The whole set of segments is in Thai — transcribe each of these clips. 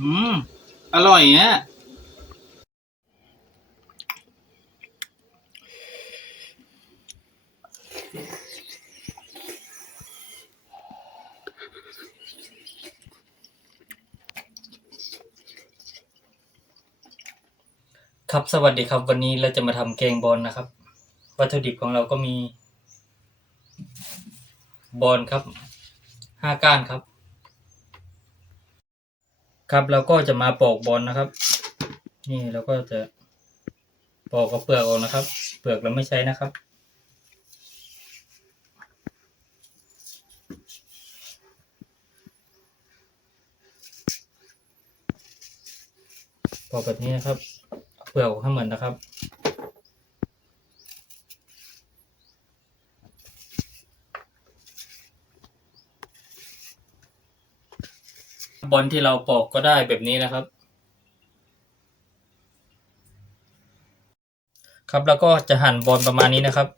อืม อร่อยเนี่ยครับสวัสดีครับ วันนี้เราจะมาทำแกงบอลนะครับ วัตถุดิบของเราก็มี บอลครับห้าก้านครับ ครับเราก็จะมาปอกบอลนะครับ นี่เราก็จะปอกกับเปลือกออกนะครับ เปลือกเราไม่ใช้นะครับปอกแบบนี้นะครับ เปลือกออกให้เหมือนนะครับ บอลที่เราปอกก็ได้แบบนี้นะครับ ครับแล้วก็จะหั่นบอลประมาณนี้นะครับ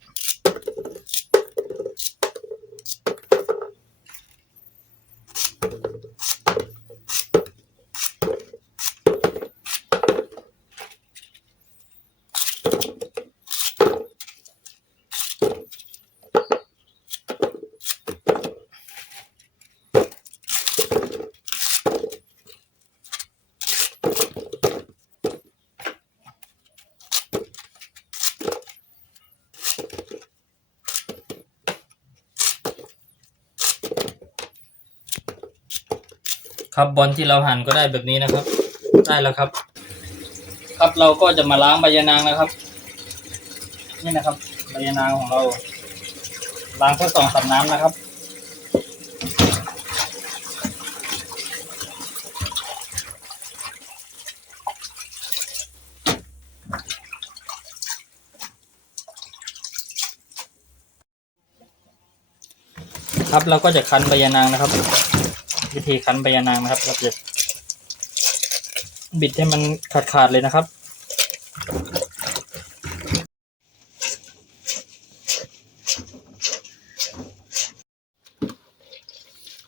ครับบอลที่เราหั่นก็ได้แบบนี้นะครับ ได้แล้วครับ ครับเราก็จะมาล้างใบยะนางนะครับ นี่นะครับใบยะนางของเรา ล้างแค่สองสามน้ำนะครับครับเราก็จะคั้นใบยะนางนะครับ วิธีคั้นใบยะนางนะครับเราจะบิดให้มันขาดขาดๆเลยนะครับ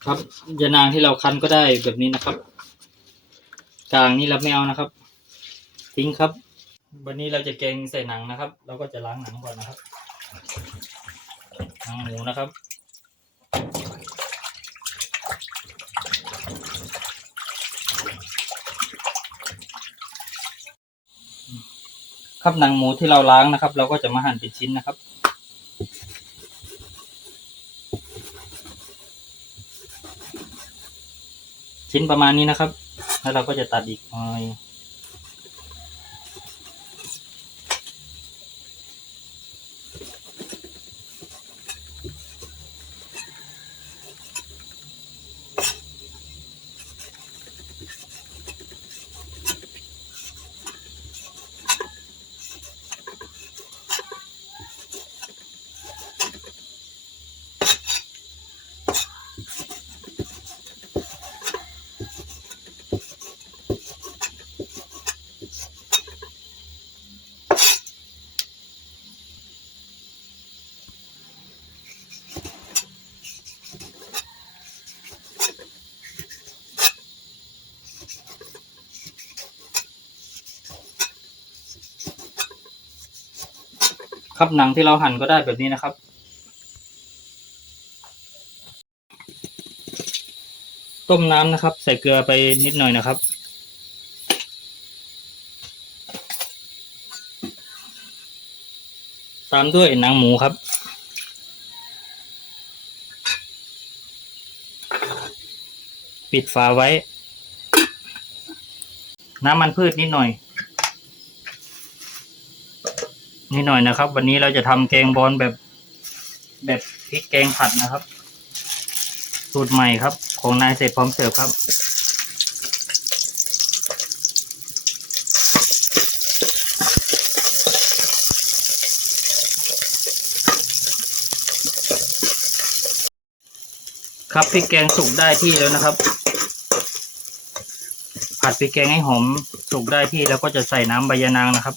ครับยานางที่เราคั้นก็ได้แบบนี้นะครับ กลางนี่เราไม่เอานะครับ ทิ้งครับ วันนี้เราจะแกงใส่หนังนะครับ เราก็จะล้างหนังก่อนนะครับหนังหมูนะครับ ครับหนังหมูที่เราล้างนะครับ เราก็จะมาหั่นเป็นชิ้นนะครับ ชิ้นประมาณนี้นะครับ แล้วเราก็จะตัดอีกหน่อย ครับหนังที่เราหั่นก็ได้แบบนี้นะครับ ต้มน้ำนะครับ ใส่เกลือไปนิดหน่อยนะครับ ตามด้วยหนังหมูครับปิดฝาไว้ น้ำมันพืชนิดหน่อย นิดหน่อยนะครับ วันนี้เราจะทำแกงบอลแบบ แบบพริกแกงผัดนะครับ สูตรใหม่ครับ ของนายเสร็จพร้อมเสิร์ฟครับ ครับพริกแกงสุกได้ที่แล้วนะครับ ผัดพริกแกงให้หอมสุกได้ที่แล้วก็จะใส่น้ำใบยะนางนะครับ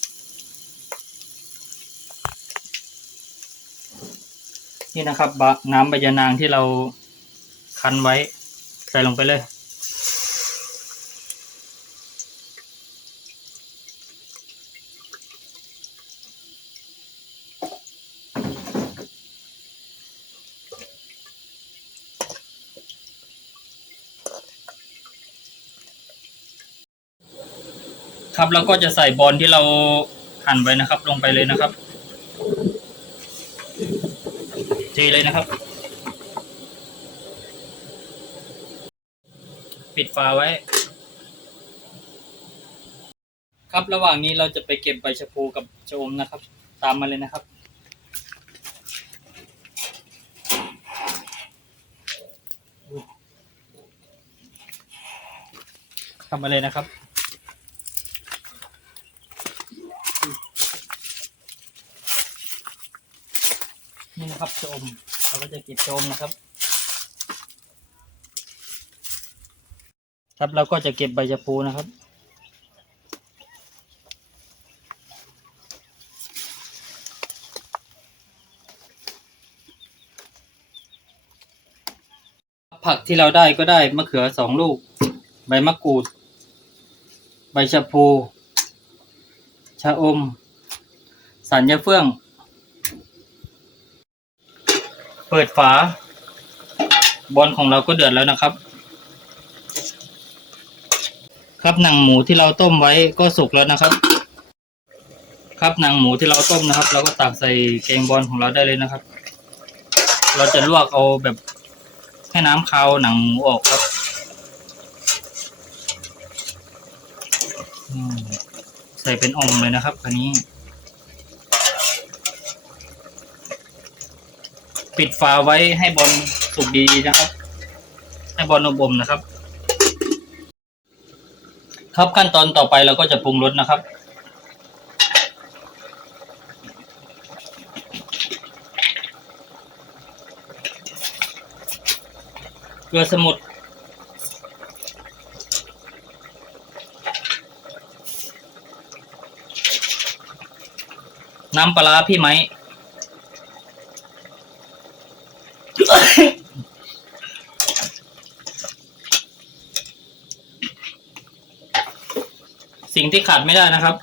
นี่นะครับน้ำใบยานางที่เราคั้นไว้ ใส่ลงไปเลยครับแล้วก็จะใส่บอลที่เราหั่นไว้นะครับ ลงไปเลยนะครับ เทเลยนะครับ ปิดฝาไว้ ครับระหว่างนี้เราจะไปเก็บใบชะพูกับชะอมนะครับ ตามมาเลยนะครับทำมาเลยนะครับ นี่นะครับชะอมเราก็จะเก็บชะอมนะครับ ครับเราก็จะเก็บใบชะพูนะครับผักที่เราได้ก็ได้มะเขือสองลูก ใบมะกรูด ใบชะพู ชะอม สัญญาเฟื่อง เปิดฝา บอลของเราก็เดือดแล้วนะครับ ครับหนังหมูที่เราต้มไว้ก็สุกแล้วนะครับ ครับหนังหมูที่เราต้มนะครับ เราก็ตักใส่แกงบอลของเราได้เลยนะครับ เราจะลวกเอาแบบให้น้ำคาวหนังหมูออกครับใส่เป็นอมเลยนะครับอันนี้ ปิดฝาไว้ให้บอลสุกดีๆนะครับ ให้บอลอบๆนะครับ ครับขั้นตอนต่อไปเราก็จะปรุงรสนะครับ เกลือสมุทรน้ำปลาพี่ไหม สิ่งที่ขาดไม่ได้นะครับ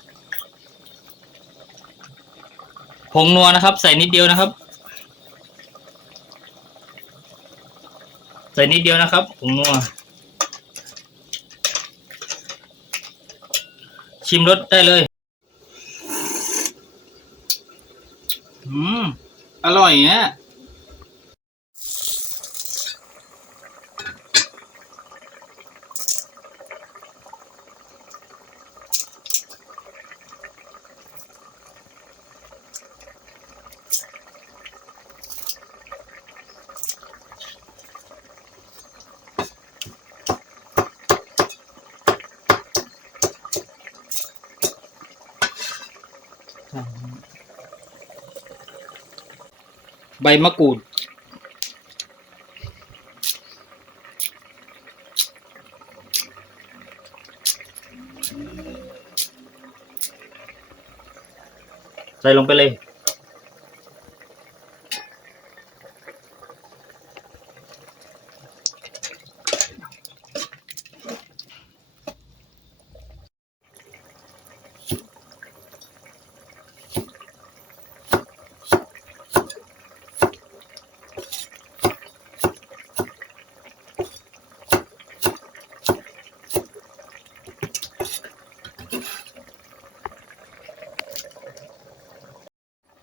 ผงนัวนะครับ ใส่นิดเดียวนะครับ ใส่นิดเดียวนะครับผงนัว ชิมรสได้เลย อืม อร่อยเนี่ย ใบมะกรูด ใส่ลงไปเลย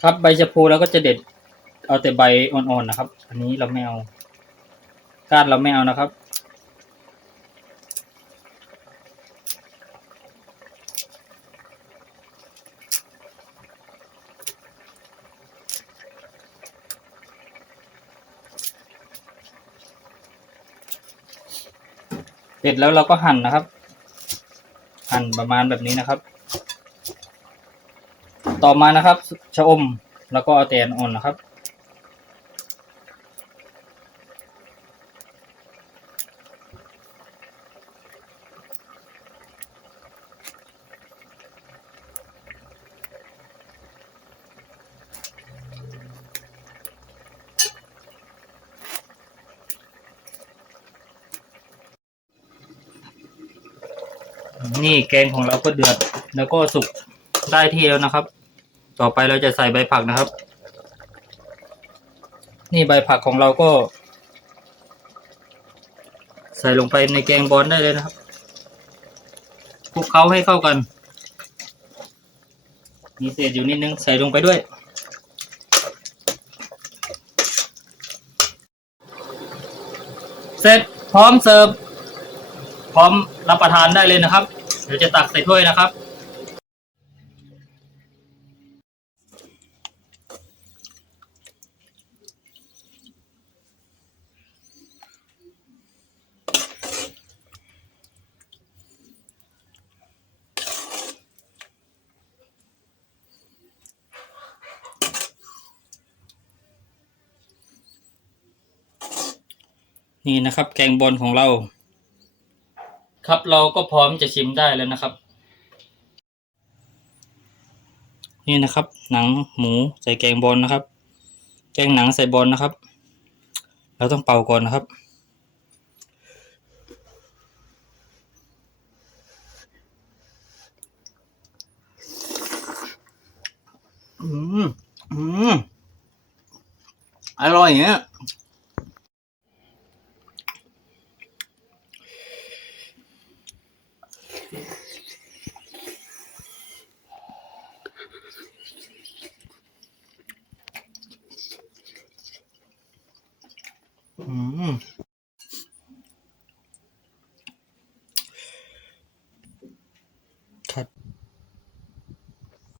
ครับใบชะพูเราก็จะเด็ดเอาแต่ใบอ่อนๆนะครับ อันนี้เราไม่เอาก้านเราไม่เอานะครับ เสร็จแล้วเราก็หั่นนะครับ หั่นประมาณแบบนี้นะครับ ต่อมานะครับชะอมแล้วก็เอาแต่อ่อนนะครับ นี่แกงของเราก็เดือดแล้วก็สุกได้ที่แล้วนะครับ ต่อไปเราจะใส่ใบผักนะครับ นี่ใบผักของเราก็ ใส่ลงไปในแกงบอลได้เลยนะครับคลุกเคล้าให้เข้ากัน มีเศษอยู่นิดนึงใส่ลงไปด้วย เสร็จพร้อมเสิร์ฟ พร้อมรับประทานได้เลยนะครับ เดี๋ยวจะตักใส่ถ้วยนะครับ นี่นะครับ แกงบอลของเรา ครับเราก็พร้อมจะชิมได้แล้วนะครับ นี่นะครับ หนังหมูใส่แกงบอลนะครับ แกงหนังใส่บอลนะครับ เราต้องเป่าก่อนนะครับอืมอืมอร่อยเนี่ย